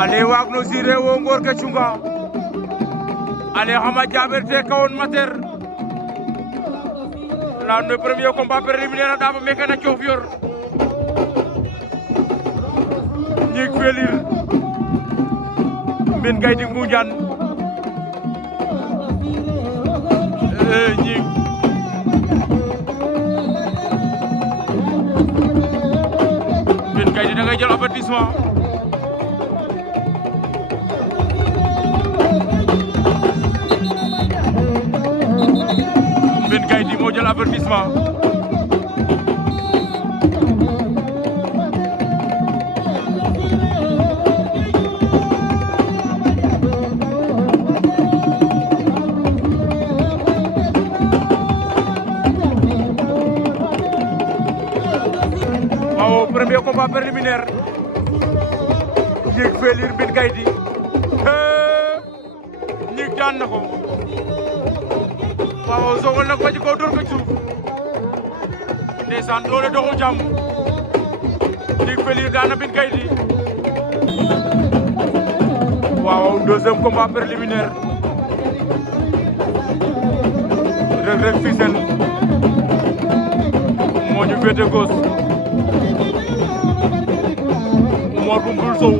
ale wagno sire wo ngor ke chunga ale xama jaber te kawon mater la no premier combat préliminaire da ba mekana Diofior ñik felir min gay di Ngoundiane ñik min gay di da ngay jël avertissement min gay di moo jël avertissement premier combat préliminaire ñik felir bin gaydi ñik daan na ko waaw sogol na ko ci kaw dóor ko ci suuf ndeysaan doole doxu jàmm ñik felir daan na bin gaydi waaw deuxième combat préliminaire Reug Reug Fissel moo ñu féete gauche Mor bu Mbul Sow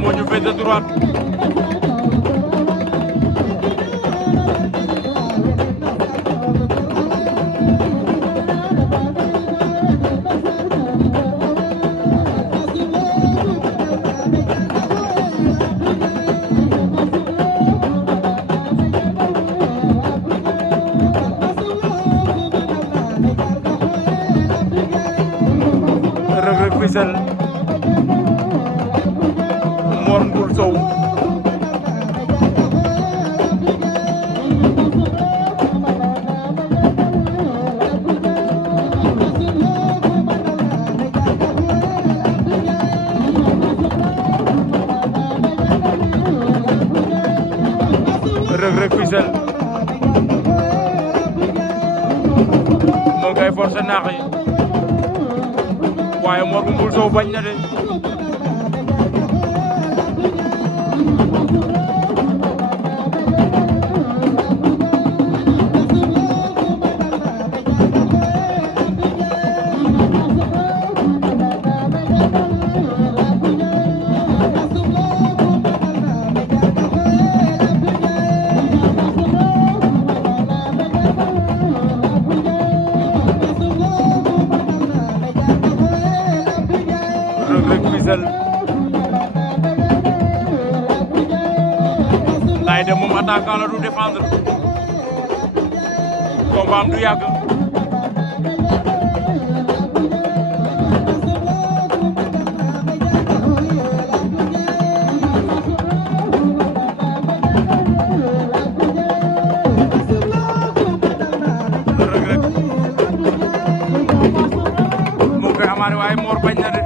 moo ñu féete droite Reug Reug Fissel Mor Mbul Sow Reug Reug Fissel moo ngay forcé naax yi waaye Mor bu Mbul Sow bañ na de Reug Reug Fissel Laye de moom attaquant la du défendre combat am du yàgg Reug Reug mu ngi koy amaane waaye Mor bañ na de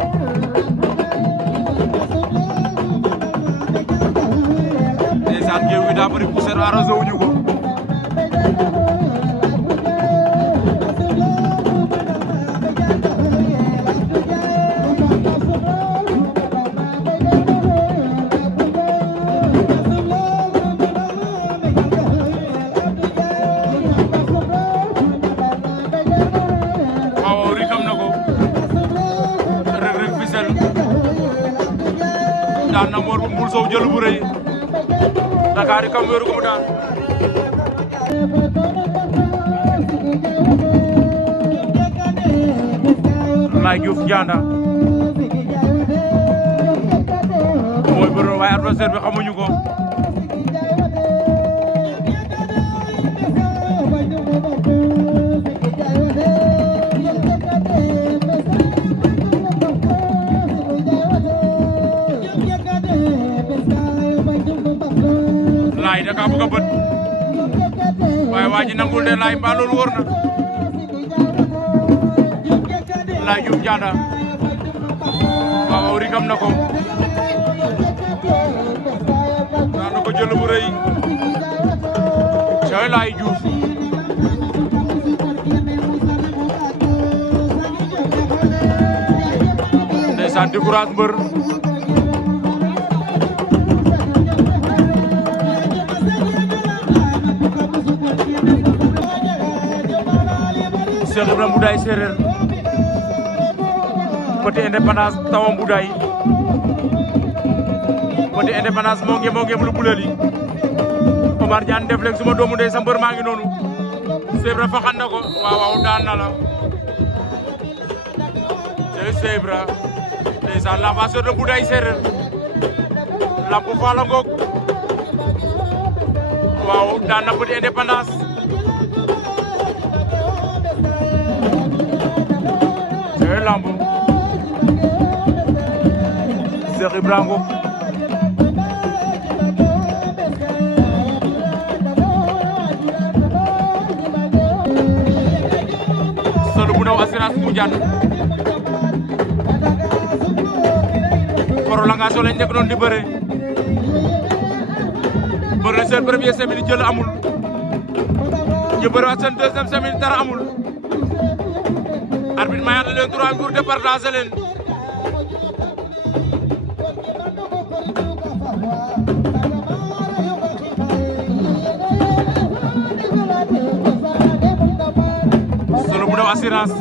géew gi daa bëri poussière arrosé wuñu ko waaw rikam na ko Reug Reug Fissel daan na Mor bu Mbul Sow jël bu rëy Dakar kam wéeru ko mu daan Laye Diouf Dianda mooy bëroon waaye adversaire bi xamuñu ko Laye da ka bëgg a bët waaye waa ji nangul de Laye mbaa loolu wóor na Laye Diouf Dianda waaw rigam na ko daan na ko jël bu rëy cay Laye Diouf ndeysaan di courage mbër Cheikh Ibrahima Mboudaye Sereer Petit Indépendance Tawa Mboudaye Petit Indépendance moo ngi lu bulali Omar Diane def léegi suma doomu ndey sa mbër maa ngi noonu Cheikh Ibrahima faxan na ko waaw daan na la Cheikh Ibrahima ndeysaan la passeur de Mboudaye Sereer Lamp Fall ngoog waaw daan na Petit Indépendance Cheikh Lamb Cheikh Ibrahima ngoog Solu bu ndaw assurance Ngoundiane prolongation lañ nekk noonu di bëre seen premier semi jël amul ñu bëre waat seen deuxième semi dara amul arbitre mayaat leen 3 jours de partager leen Solu bu ndaw assurance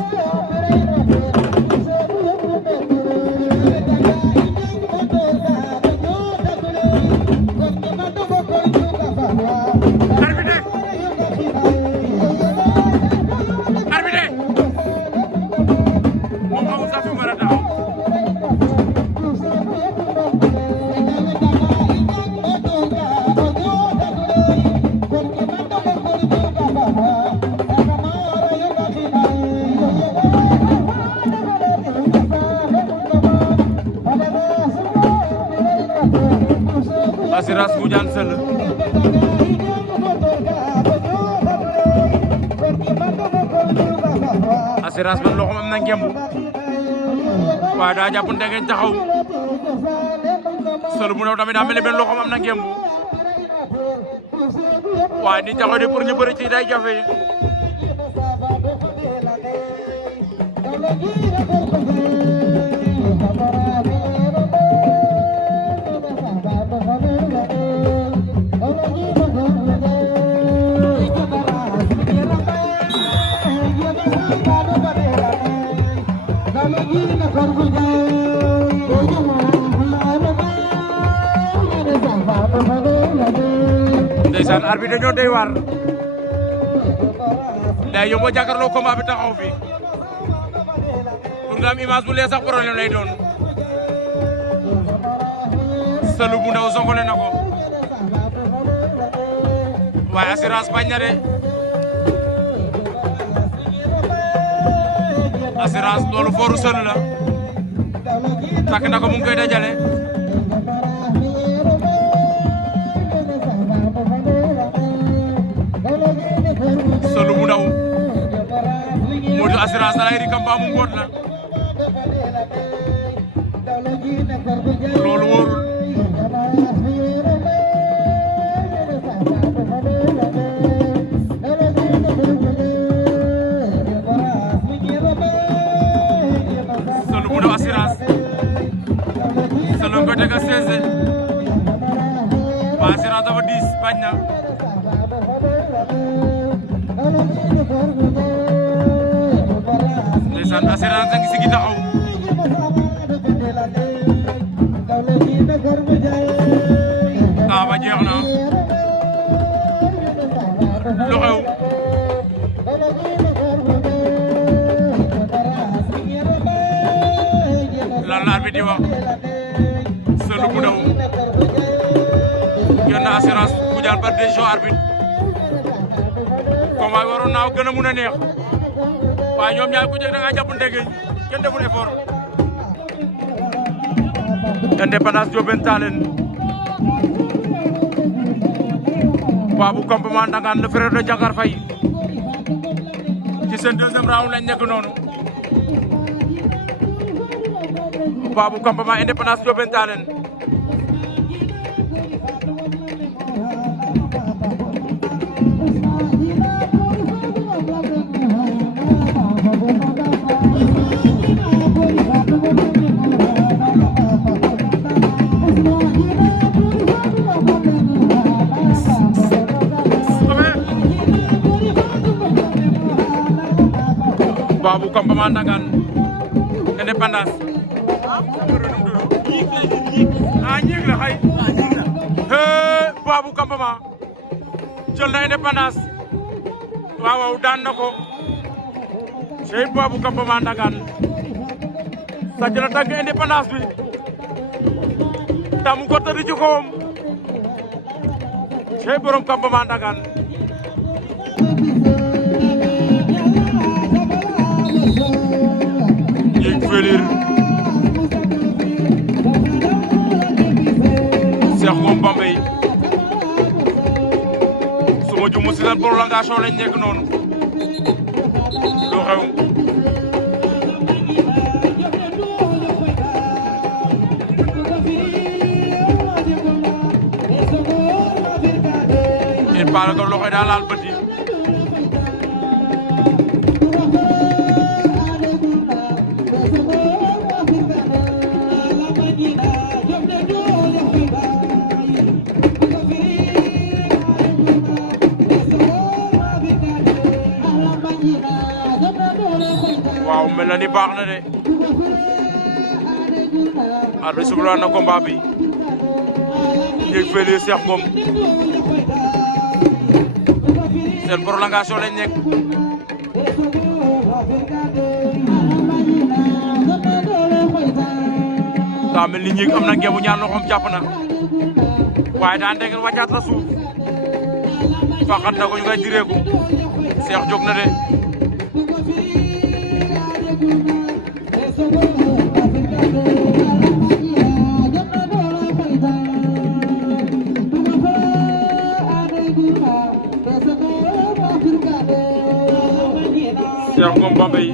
assurance Ngoundiane Seul assurance man loxoom am na ngembu waaye daa jàpp ngeen taxaw Seul bu ndaw tamit daa mel ni benn loxoom am na ngembu waaye ni taxaw de pour ñu bëri ci day jafe ndeysaan arbitre dañoo doy waar day yombo jàkkaarloo combat bi taxaw fi pour nga am image bu lee sax problème lay doon Solu bu ndaw songole na ko waaye assurance bañ na de assurance loolu fooru Solu la takk na ko mu ngi koy dajale Solu bu ndaw Modou assurance dalay rikam ba mu ngoot la loolu wóorul Solu bu ndaw assurance Solu nga teg a 16 ba assurance dafa 10 bañ na ndeysaan assurance a ngi sigi taxaw ba jeex na lu xew lan la arbitre di wax Solu bu ndaw yoon na assurance Ngoundiane par décision arbitre combat bi waroon naa gën a mun a neex waaye ñoom ñaar ku jëkk da nga jàpp ndegeñ kenn deful effort Indépendance Diobène Tallene Babou campement Ndangane le frère de Diangar Faye ci seen deuxième round lañ nekk noonu Babou campement Indépendance Diobène Tallene campement Ndangane Indépendance ñiig la xay Babou campement jël na Indépendance waaw daan na ko cey Babou campement Ndangane sa jëla tàgg Indépendance bi tamu ko tëdd ci kawam cey borom campement Ndangane ñiig felir Cheikh Ngom Bambey suma jumu si seen prolongation lañ nekk noonu lu xew il parle que loxo daa laal bët yi waaw mel na ni baax na de arbitre bi sifflé na combat bi ñiig felir Cheikh Ngom seen prolongation lañ nekk daa mel ni ñiig am na ngeemu ñaar loxoom jàpp na waaye daan dégg wàccaat na suuf faxat na ko ñu koy direeku Cheikh jóg na de Cheikh Ngom Bambey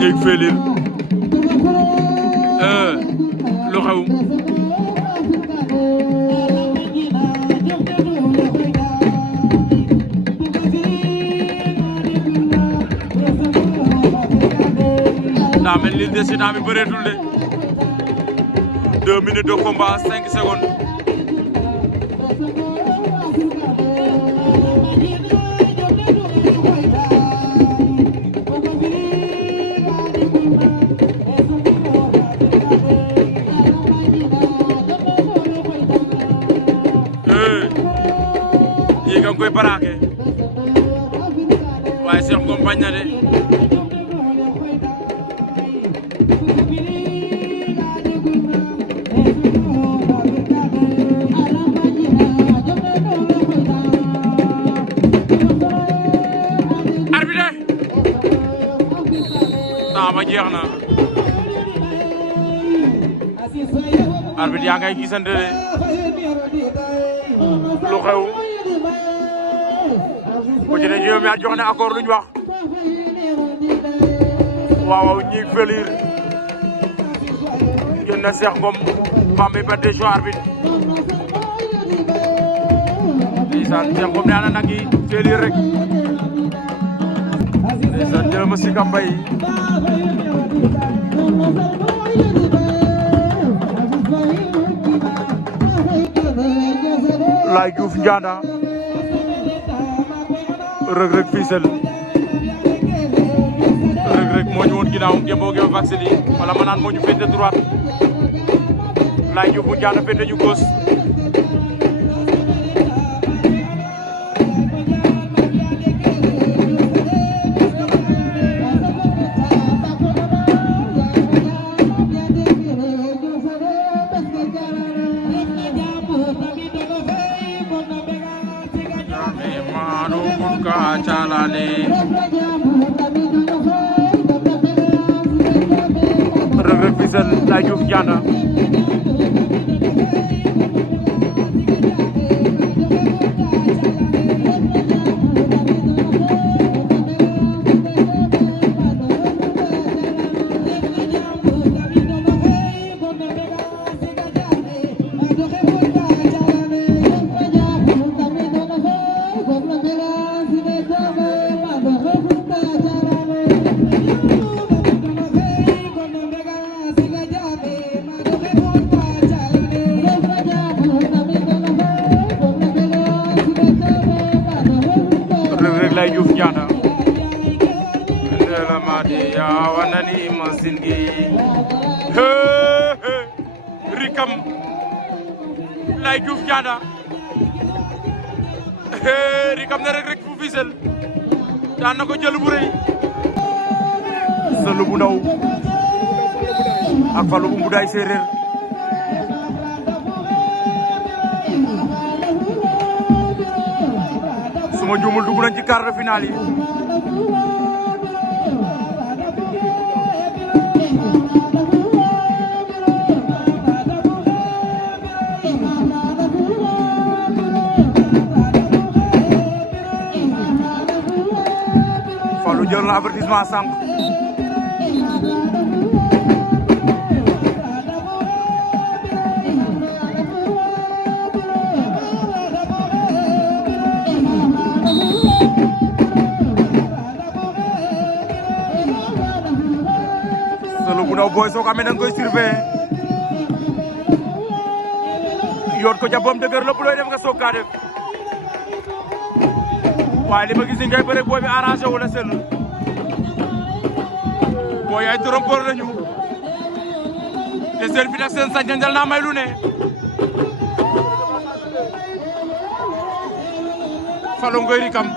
ñiig felir lu xew daa mel ni décident bi bëreetul de 2 minutes de combat 5 secondes ñii nga koy baraake waaye Cheikh Ngom bañ na de ma jeex na arbitre yaa ngay gisante de lu xew bu ci ne ñoom ñaar jox na accord luñ wax waaw ñiig felir génn na Cheikh Ngom Bambey ba décision arbitre ndeysaan Cheikh Ngom nee na nag yi felir rek ndeysaan jël ma si kambay Laye Diouf Ndianda Reug Reug Fissel Reug Reug moo ñu woon ginnaaw ngemboo ngeen vaccin yi wala ma naan moo ñu féete droite Laye Diouf Ndianda féete ñu gauche calane Reug Reug Fissel Laye Diouf Ndianda lay Diouf Ndianda ndela madi ya wanani masingi rikam lay Diouf Ndianda rikam na rek fu fisel daan na ko jël bu rëy Sëlu bu ndaw ak Fallou bu Mboudaye Séeréer suma juumul dugg nañ ci quart de finale yi Fallou jël na avertissement sànq Sëlu bu ndaw booy soo ko amee da nga koy surveiller yoot ko jàppam dëgër lépp looy def nga soog kaa def waaye li ma gis ni ngay bëre booy bi arrangé wu la Sëlu booy ay trompeur lañu te seen fit ak seen sañ dal naa may lu ne Fallou ngoy rikam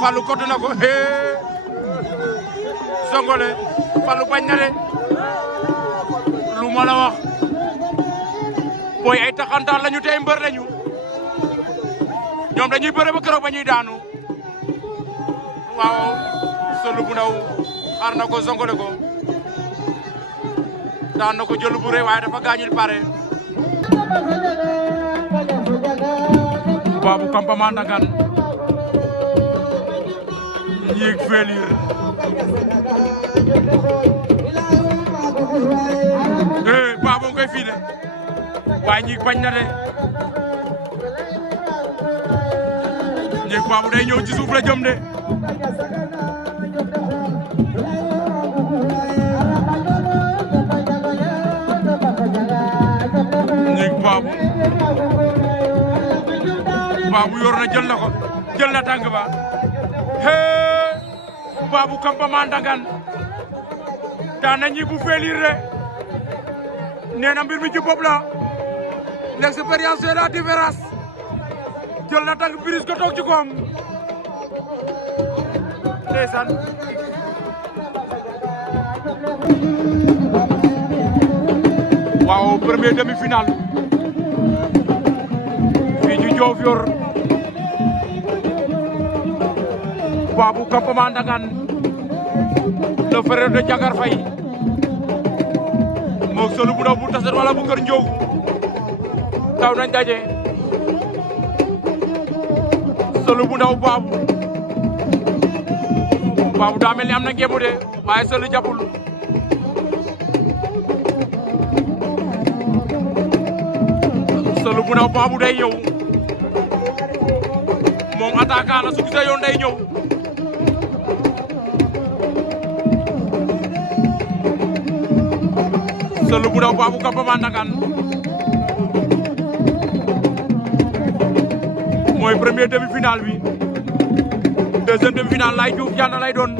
Fallou kott na ko Songole Fallou bañ na de lu ma la wax booy ay taxantaan lañu tey mbër lañu ñoom dañuy bëre ba keroog ba ñuy daanu waaw Sëlu bu ndaw xaar na ko Songole ko daan na ko jël bu rëy waaye dafa gaañul pare Babou campement Ndangane ñiig felir Babou ngoy fii de waaye ñiig bañ na de ñiig Babou day ñëw ci suuf la jëm de ñiig Babou yor na jël na ko jël na tàng ba Babou campement Ndangane daan na ñi bu felir de nee na mbir mi ci bopp la l'expérience c'est la différence jël na tàng biris ko toog ci koom ndeysaan waaw premier demi-finale fii ci Diofior Babou campement Ndangane le frère de Diagar Faye moog Sëlu bu ndaw bu taset wala bu kër Ndiogu taw nañ daje Sëlu bu ndaw Babou daa mel ni am na ngeemu de waaye Sëlu jàppul Sëlu bu ndaw Babou day ñëw moom attaquant la su gisee yoon day ñëw Sëlu bu ndaw Babou campement Ndangane mooy premier demi-finale bi deuxième demi-finale lay Diouf Ndianda lay doon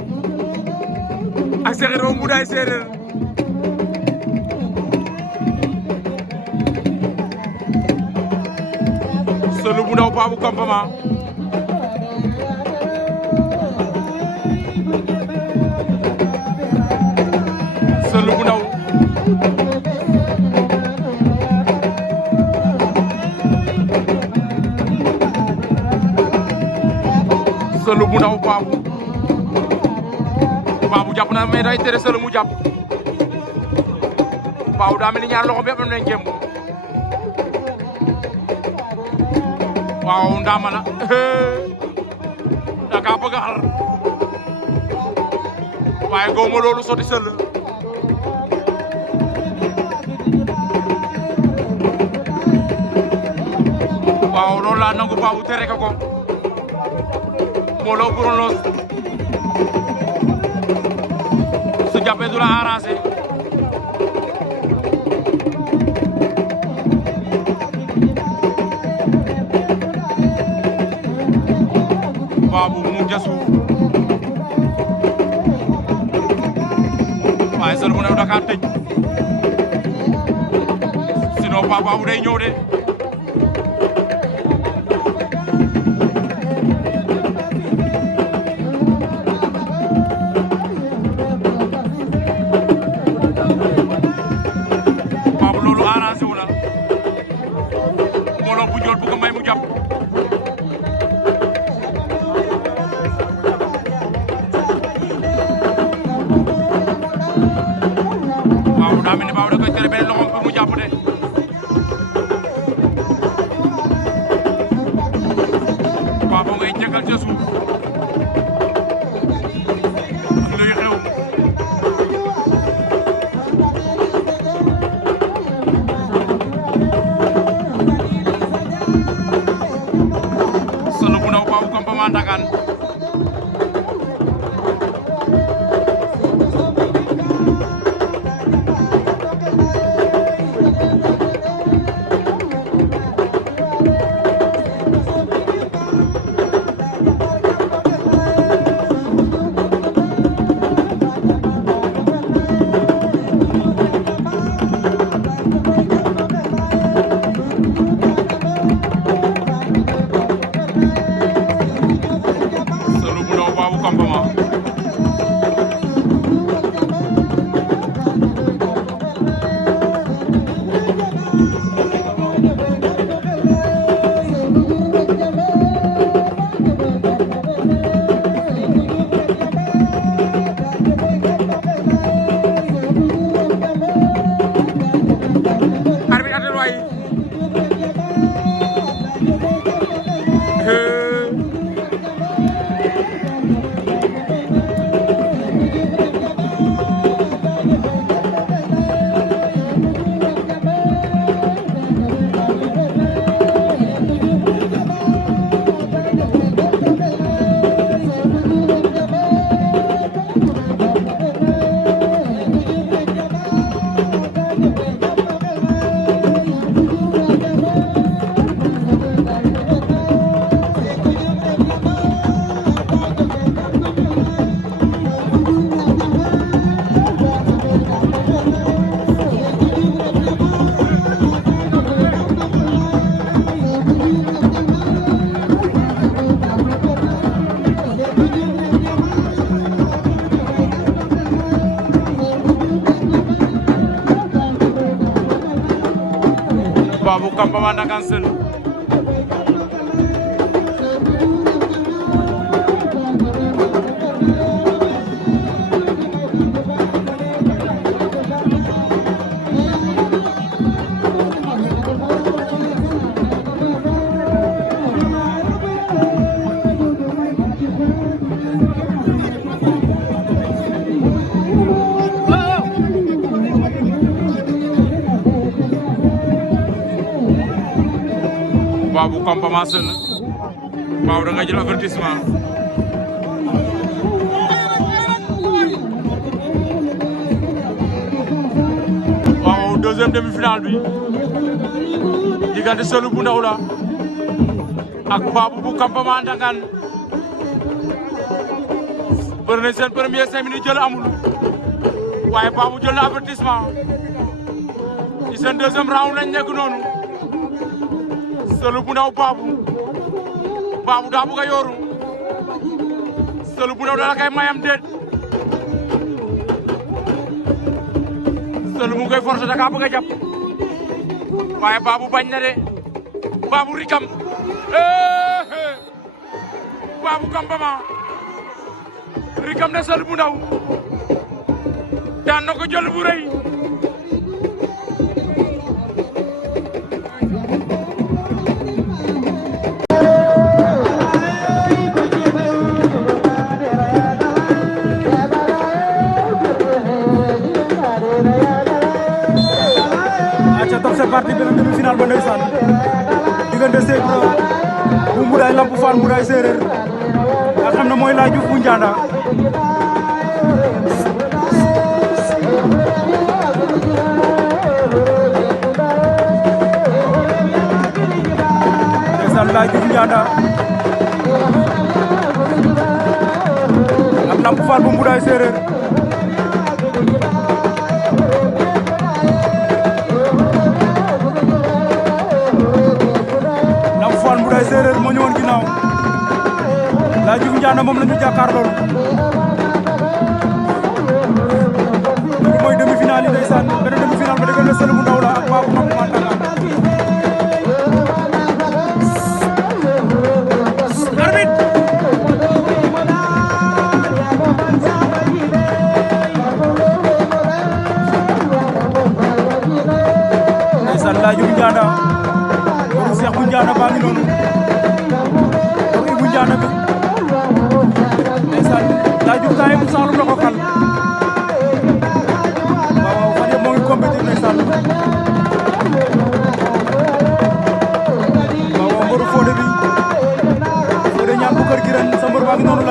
ak Séeréer bu Mboudaye Séeréer Sëlu bu ndaw Babou campement Sëlu bu ndaw Sëlu bu ndaw Babou jàpp na mais day tere Sëlu mu jàpp Babou daa mel ni ñaar loxo bi am nañ ngemb waaw ndaama la da ka bëgg a xar waaye gawma loolu sotti Sëlu waaw loolu laa nangu Babou tere ko moo la ëpp su jàppee du la arrangé ca suuf waaye Seul bu Ndaw da ka tëj sinon Papa Babou day ñëw de Babou loolu arrangé wu na mbooloo bu njool bu ko may mu jàpp daa mel ni Babou da koy tere benn loxoom pour mu jàpp de Babou ngay jégal ca suuf ak luy xew Seul bu Ndaw Babou campement Ndangane Babou campement Ndangane Seul Babou campement Seul Babou da nga jël avertissement waaw deuxième demi-finale bi diggante Seul bu Ndaw la ak Babou bu campement Ndangane bëri nañ seen premier 5 minutes jël amul waaye Babou jël na avertissement ci seen deuxième round lañ nekk noonu Seul bu Ndaw Babou daa bëgg a yooru Seul bu Ndaw dala kay mayam déet Seul mu koy forcer da ka bëgg a jàpp waaye Babou bañ na de Babou rikam Babou campement rikam ne Seul bu Ndaw daan na ko jël bu rëy parti beneen demi-finale ba ndeysaan diggante Sey Pro bu Mboudaye Lamp Fall Mboudaye Séeréer nga xam ne mooy Laye Diouf bu Ndianda ndeysaan Laye Diouf Ndianda Lamp Fall bu Mboudaye Séeréer Lamp Fall Mboudaye Séeréer moo ñëwoon ginnaaw Laye Diouf Ndianda moom la ñu jàkkaarlool lii mooy demi-finale yi ndeysaan benn demi-finale ba dëggal na Sël bu ndaw la ak Babou Campement Ndangaan Laye Diouf Ndianda borom Cheikh bu Ndianda baa ngi noonu borom Ibou Ndianda bi ndeysaan Laye Diouf kaay bu Saalum la ko kal waaw fan yëpp moo ngi compétir ndeysaan waaw mboru Fodé bi Fodé ñaan bu kër gi ren sa mbor baa ngi noonu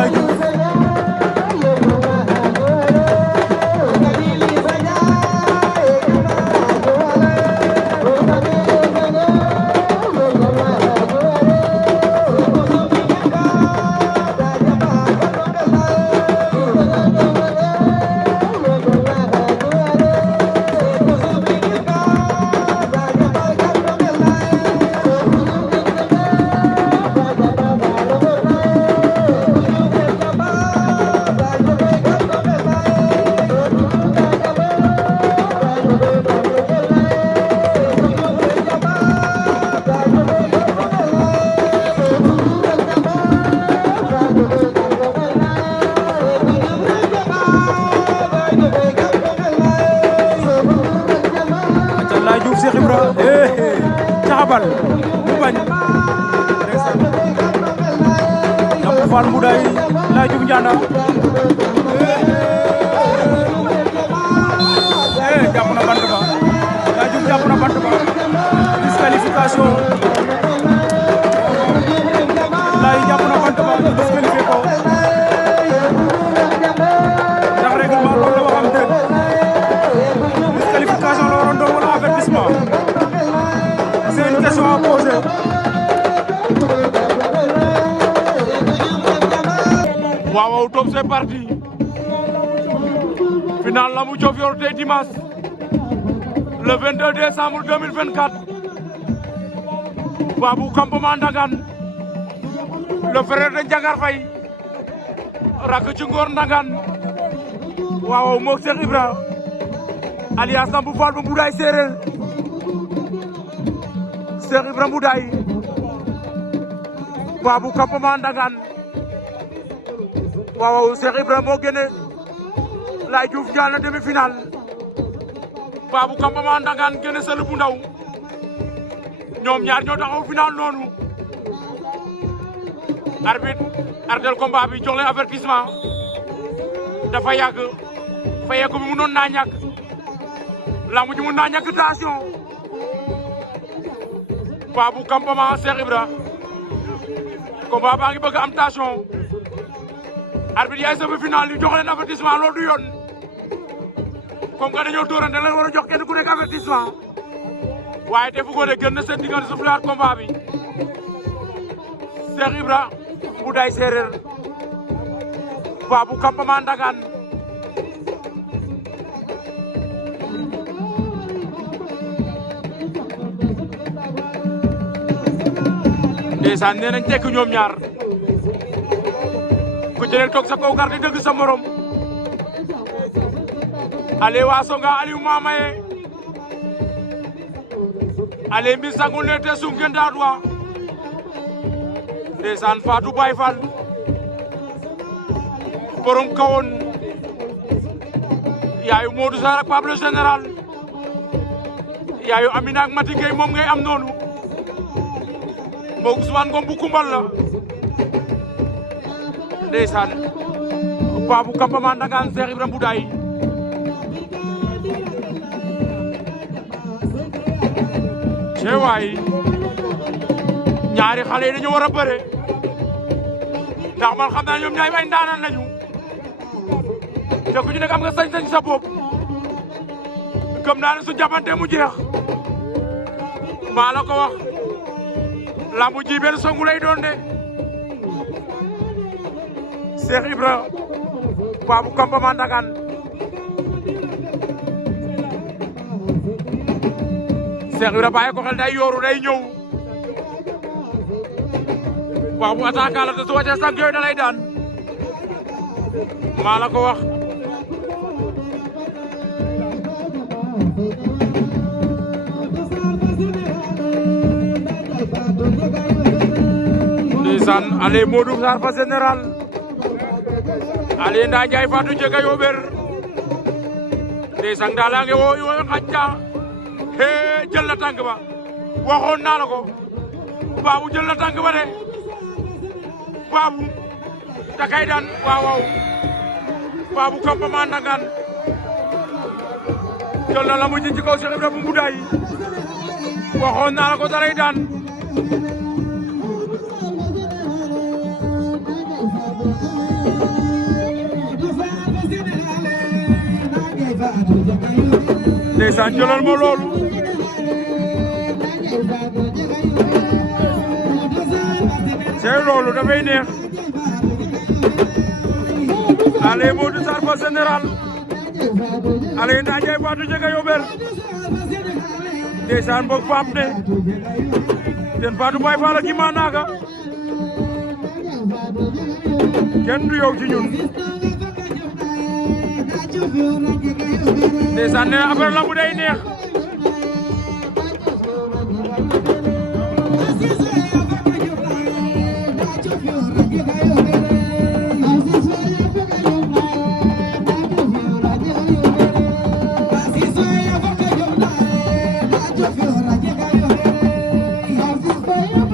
Laye Diouf Cheikh Ibra caxabal mu bañ Lamp Fall Mboudaye Laye Diouf Ndianda jàpp na bant ba Laye Diouf jàpp na bant ba disqualification Laye jàpp na bant ba ñu disqualifié ko ndax règlement loolu la waxam dëgg disqualification la waroon doon wala avertissement c'est une question à poser. Waaw top c'est parti. Final lambu Diofior tey dimanche le 22 décembre 2024. Babou Campement Ndangaan le frère de Ndiangar Faye rak ci Ngor Ndangaan waaw moog Cheikh Ibra alias Lamp Fall bu Mboudaye Séeréer Cheikh Ibra Mboudaye Babou Campement Ndangaan waaw Cheikh Ibra moo génne Laye Diouf Ndianda demi-finale Babou Campement Ndangaan génne Sël bu ndaw ñoom ñaar ñoo taxaw final noonu arbitre arrêté combat bi jox leen avertissement dafa yàgg fayeeku bi mënoon naa ñàkk lamb ji mën naa ñàkk tension Babou Campement Cheikh Ibra combat baa ngi bëgg am tension arbitre yaay semi-finale yi jox leen avertissement loolu du yoon comme que dañoo dóorante leen war a jox kenn ku nekk avertissement waaye defu ko de gën na seen diggante soufflaat combat bi Cheikh Ibra Mboudaye Séeréer Babou Campement Ndangaan ndeysaan nee nañ tekk ñoom ñaar ku ci nekk toog sa kaw garde dëgg sa morom ale waa Songa Aliou Mamaye ale mbi sangul ne te sungen daadwa ndeysaan Fatou Baye Fall borom kawoon yaayu Modou Sarr ak Pablo Général yaayu Amina ak Mati Gueye moom ngay am noonu moo Ousmane Ngom bu kumbal la ndeysaan Babou Campement Ndangaan Cheikh Ibra Mboudaye ceewaay ñaari xale yi dañu war a bëre ndax man xam naa ñoom ñaari ay ndaanaan lañu te ku ci nekk am nga sañ-sañ sa bopp gëm naa ne su jàppante mu jeex maa la ko wax lambu ji benn songu lay doon de Cheikh Ibra Babou campement Ndangane Cheikh Ibra bàyyi ko xel day yooru day ñëw Babou attaquant la te su wàccee sànq yooyu da lay daan maa la ko wax ndeysaan ale Modou Sarr fa général ale nda Njaay Fatou jega yoɓer ndeysaan da lange wo xacca he jël na tànk ba waxoon naa la ko Babou jël na tànk ba de Babou da kay daan waaw waaw Babou campement Ndangane jël na la mu ci kaw Cheikh Ibra bu Mboudaay waxoon naa la ko daray daan ndeysaan jëlal ma loolu c'est loolu dafay neex ale Modou Sarr fa général ale nda Njaay Fatou jega yoɓer ndeysaan boog faap ne den Fatou Baye Fall a gima naaga kenn du yow ci ñun ndeysaan ne affaire lambu day neex Thank you.